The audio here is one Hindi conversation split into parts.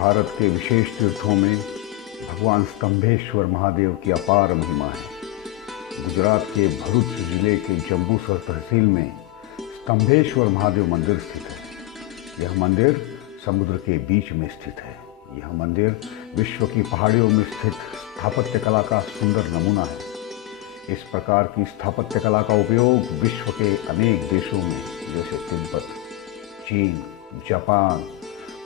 भारत के विशेष तीर्थों में भगवान स्तंभेश्वर महादेव की अपार महिमा है। गुजरात के भरूच जिले के जंबूसर तहसील में स्तंभेश्वर महादेव मंदिर स्थित है। यह मंदिर समुद्र के बीच में स्थित है। यह मंदिर विश्व की पहाड़ियों में स्थित स्थापत्य कला का सुंदर नमूना है। इस प्रकार की स्थापत्य कला का उपयोग विश्व के अनेक देशों में जैसे तिब्बत, चीन, जापान,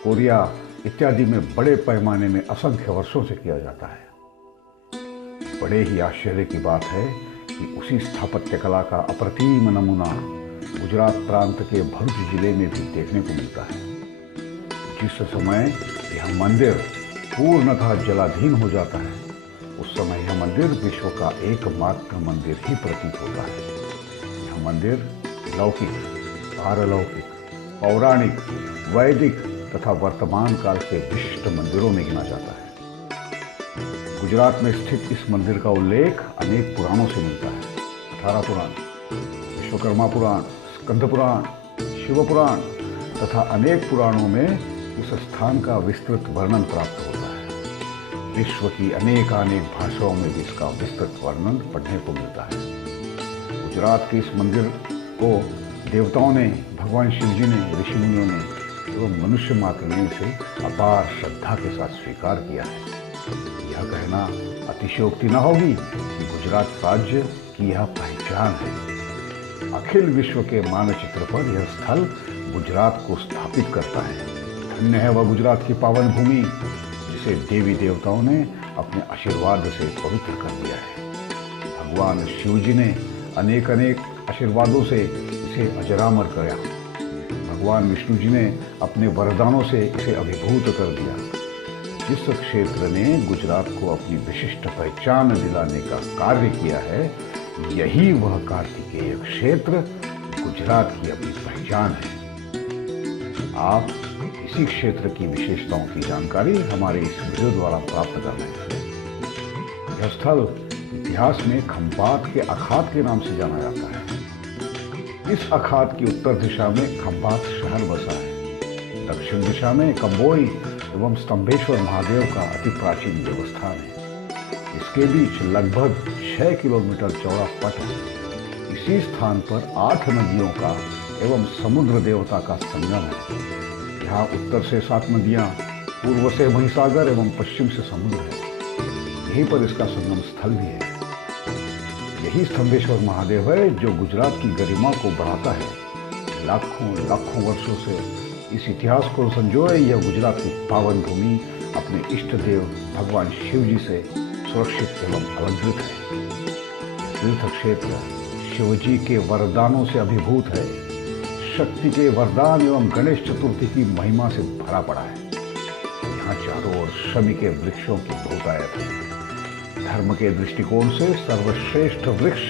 कोरिया इत्यादि में बड़े पैमाने में असंख्य वर्षों से किया जाता है। बड़े ही आश्चर्य की बात है कि उसी स्थापत्य कला का अप्रतिम नमूना गुजरात प्रांत के भरूच जिले में भी देखने को मिलता है। जिस समय यह मंदिर पूर्णतः जलाधीन हो जाता है, उस समय यह मंदिर विश्व का एकमात्र मंदिर ही प्रतीत होता है। यह मंदिर लौकिक, पारलौकिक, पौराणिक, वैदिक तथा वर्तमान काल के विशिष्ट मंदिरों में गिना जाता है। गुजरात में स्थित इस मंदिर का उल्लेख अनेक पुराणों से मिलता है। 18 पुराण, विश्वकर्मा पुराण, स्कंद पुराण, शिव पुराण तथा अनेक पुराणों में इस स्थान का विस्तृत वर्णन प्राप्त होता है। विश्व की अनेक भाषाओं में भी इसका विस्तृत वर्णन पढ़ने को मिलता है। गुजरात के इस मंदिर को देवताओं ने, भगवान शिव जी ने, ऋषि मुनियों ने एवं मनुष्य मात्र ने इसे अपार श्रद्धा के साथ स्वीकार किया है। यह कहना अतिशयोक्ति न होगी कि गुजरात राज्य की यह पहचान है। अखिल विश्व के मानचित्र पर यह स्थल गुजरात को स्थापित करता है। धन्य है वह गुजरात की पावन भूमि जिसे देवी देवताओं ने अपने आशीर्वाद से पवित्र कर दिया है। भगवान शिव जी ने अनेक आशीर्वादों से इसे अजरामर किया। भगवान विष्णु जी ने अपने वरदानों से इसे अभिभूत कर दिया। जिस क्षेत्र ने गुजरात को अपनी विशिष्ट पहचान दिलाने का कार्य किया है, यही वह कार्तिकेय क्षेत्र गुजरात की अपनी पहचान है। आप इसी क्षेत्र की विशेषताओं की जानकारी हमारे इस वीडियो द्वारा प्राप्त कर रहे हैं। यह स्थल इतिहास में खंबात के अखात के नाम से जाना जाता है। इस अखात की उत्तर दिशा में खंबात शहर बसा है। दक्षिण दिशा में कंबोई एवं स्तंभेश्वर महादेव का अति प्राचीन देवस्थान है। इसके बीच लगभग 6 किलोमीटर चौड़ा पट है। इसी स्थान पर 8 नदियों का एवं समुद्र देवता का संगम है। यहाँ उत्तर से 7 नदियाँ, पूर्व से महिसागर एवं पश्चिम से समुद्र है। यहीं पर इसका संगम स्थल भी है। यही स्तंभेश्वर महादेव है जो गुजरात की गरिमा को बढ़ाता है। लाखों वर्षों से इस इतिहास को संजोए यह गुजरात की पावन भूमि अपने इष्ट देव भगवान शिव जी से सुरक्षित एवं अलंकृत है। तीर्थ क्षेत्र शिव जी के वरदानों से अभिभूत है। शक्ति के वरदान एवं गणेश चतुर्थी की महिमा से भरा पड़ा है। यहाँ चारों ओर शमी के वृक्षों की बहुतायत है। धर्म के दृष्टिकोण से सर्वश्रेष्ठ वृक्ष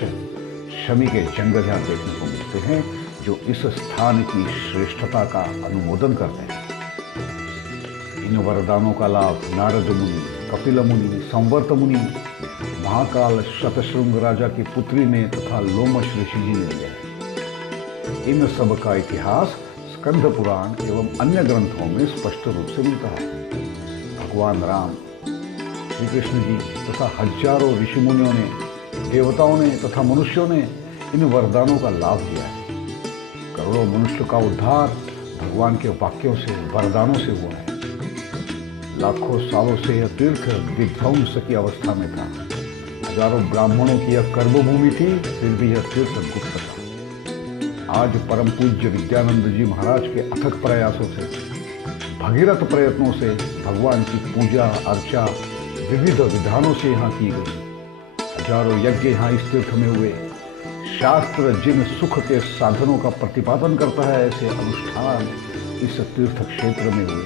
शमी के जंगल यहाँ देखने को मिलते हैं, जो इस स्थान की श्रेष्ठता का अनुमोदन करते हैं। इन वरदानों का लाभ नारद मुनि, कपिल मुनि, संवर्त मुनि, महाकाल शतशृंग राजा की पुत्री ने तथा लोमश ऋषि जी ने लिया है। इन सब का इतिहास स्कंद पुराण एवं अन्य ग्रंथों में स्पष्ट रूप से मिलता है। भगवान राम, श्री कृष्ण जी तथा हजारों ऋषि मुनियों ने, देवताओं ने तथा मनुष्यों ने इन वरदानों का लाभ लिया है। करोड़ों मनुष्य का उद्धार भगवान के वाक्यों से, वरदानों से हुआ है। लाखों सालों से यह तीर्थ विध्वंस की अवस्था में था। हजारों ब्राह्मणों की यह कर्मभूमि थी, फिर भी यह तीर्थ गुप्त था। आज परम पूज्य विद्यानंद जी महाराज के अथक प्रयासों से, भगीरथ प्रयत्नों से भगवान की पूजा अर्चा विविध विधानों से यहाँ की गई। हजारों यज्ञ यहाँ इस तीर्थ में हुए। शास्त्र जिन सुख के साधनों का प्रतिपादन करता है, ऐसे अनुष्ठान इस तीर्थ क्षेत्र में हुए।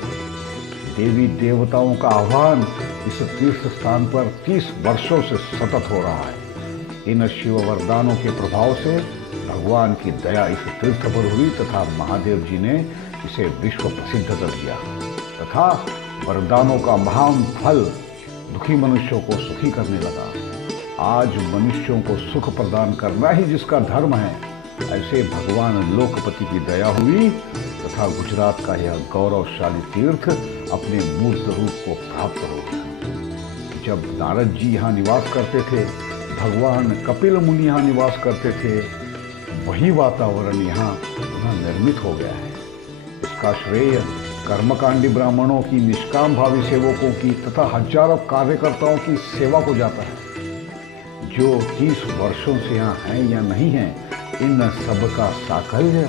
देवी देवताओं का आह्वान इस तीर्थ स्थान पर 30 वर्षों से सतत हो रहा है। इन शिव वरदानों के प्रभाव से भगवान की दया इस तीर्थ पर हुई तथा महादेव जी ने इसे विश्व प्रसिद्ध कर दिया तथा वरदानों का महान फल दुखी मनुष्यों को सुखी करने लगा। आज मनुष्यों को सुख प्रदान करना ही जिसका धर्म है, ऐसे भगवान लोकपति की दया हुई तथा तथा गुजरात का यह गौरवशाली तीर्थ अपने मूर्त रूप को प्राप्त हो गया। जब नारद जी यहाँ निवास करते थे, भगवान कपिल मुनि यहाँ निवास करते थे, वही वातावरण यहाँ पुनः निर्मित हो गया है। इसका श्रेय कर्मकांडी ब्राह्मणों की, निष्काम भावी सेवकों की तथा हजारों कार्यकर्ताओं की सेवा को जाता है, जो 30 वर्षों से यहाँ हैं या नहीं हैं, इन सब का साकल्य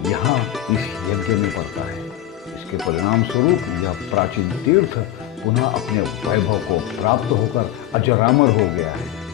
यहाँ इस यज्ञ में पड़ता है। इसके परिणाम स्वरूप यह प्राचीन तीर्थ पुनः अपने वैभव को प्राप्त होकर अजरामर हो गया है।